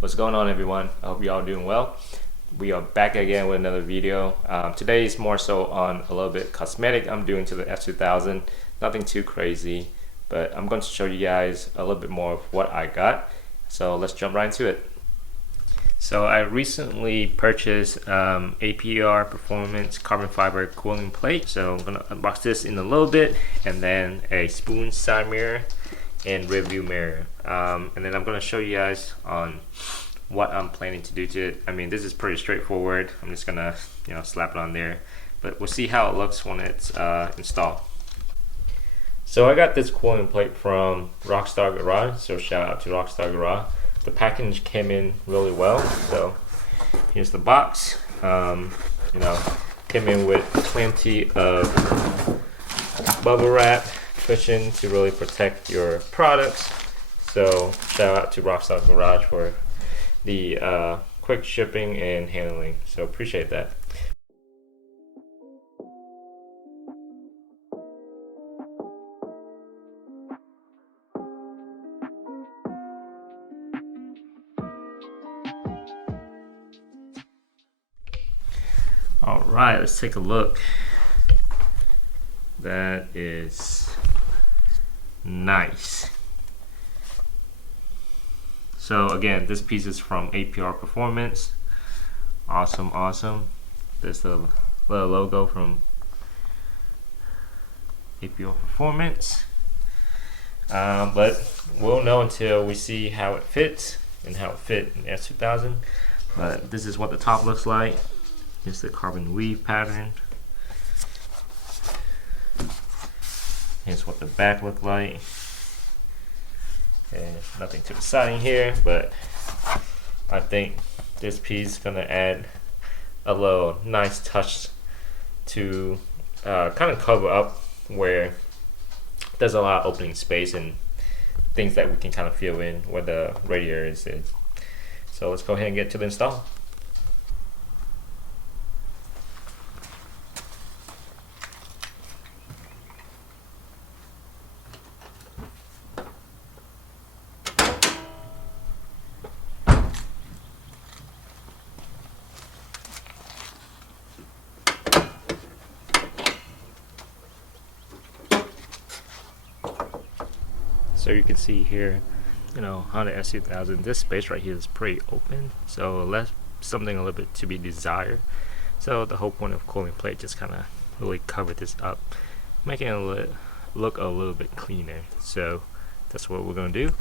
What's going on, everyone? I hope y'all doing well. We are back again with another video. Today is more so on a little bit cosmetic I'm doing to the S2000. Nothing too crazy, but I'm going to show you guys a little bit more of what I got. So let's jump right into it. So I recently purchased APR Performance carbon fiber cooling plate. So I'm gonna unbox this in a little bit, and then a spoon side mirror and rear view mirror, and then I'm gonna show you guys on what I'm planning to do to it. I mean, this is pretty straightforward. I'm just gonna slap it on there, but we'll see how it looks when it's installed. So I got this cooling plate from Rockstar Garage, so shout out to Rockstar Garage. The package came in really well. So here's the box. Came in with plenty of bubble wrap cushion to really protect your products. So shout out to Rockstar Garage for the quick shipping and handling. So appreciate that. All right, let's take a look. That is nice. So again, this piece is from APR Performance. Awesome. There's the little logo from APR Performance. But we'll know until we see how it fits and how it fit in S2000. But this is what the top looks like. Here's the carbon weave pattern. Here's what the back looked like. And nothing too exciting here, but I think this piece is gonna add a little nice touch to kind of cover up where there's a lot of opening space and things that we can kind of fill in where the radiator is. So let's go ahead and get to the install. So you can see here, on the S2000, this space right here is pretty open, so left something a little bit to be desired. So the whole point of cooling plate just kind of really cover this up, making it look a little bit cleaner. So that's what we're gonna do.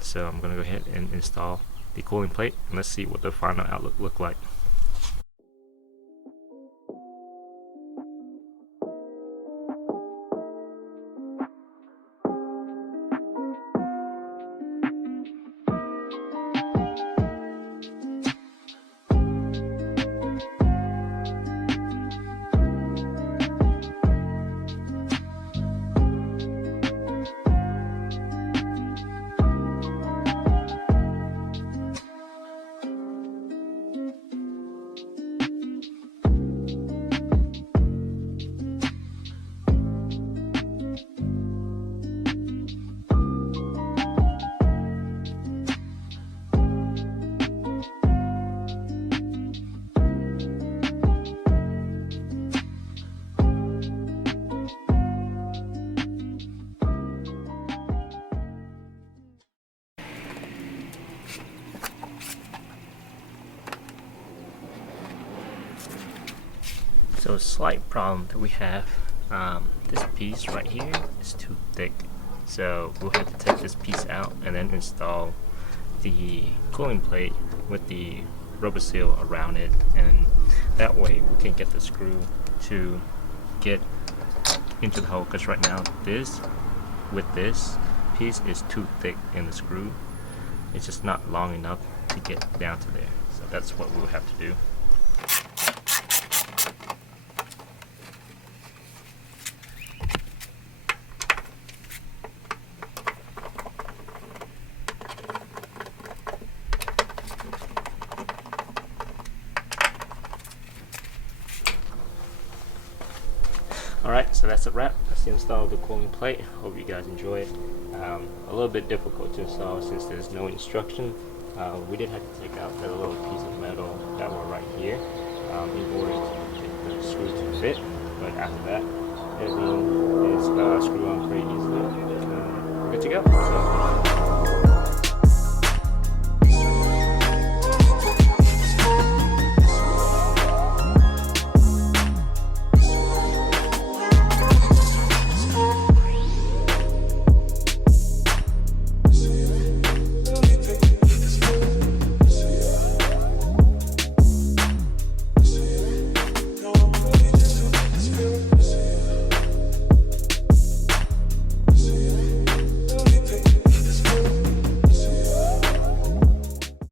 So I'm gonna go ahead and install the cooling plate, and let's see what the final outlook look like. So a slight problem that we have, this piece right here is too thick. So we'll have to take this piece out and then install the cooling plate with the rubber seal around it, and that way we can get the screw to get into the hole, because right now this piece is too thick in the screw. It's just not long enough to get down to there. So that's what we'll have to do. Alright, so that's a wrap. That's the install of the cooling plate. Hope you guys enjoy it. A little bit difficult to install since there's no instruction We did have to take out the little piece of metal that were right here in order to get the screw to fit. But after that, everything is screwed on pretty easily. We're good to go. So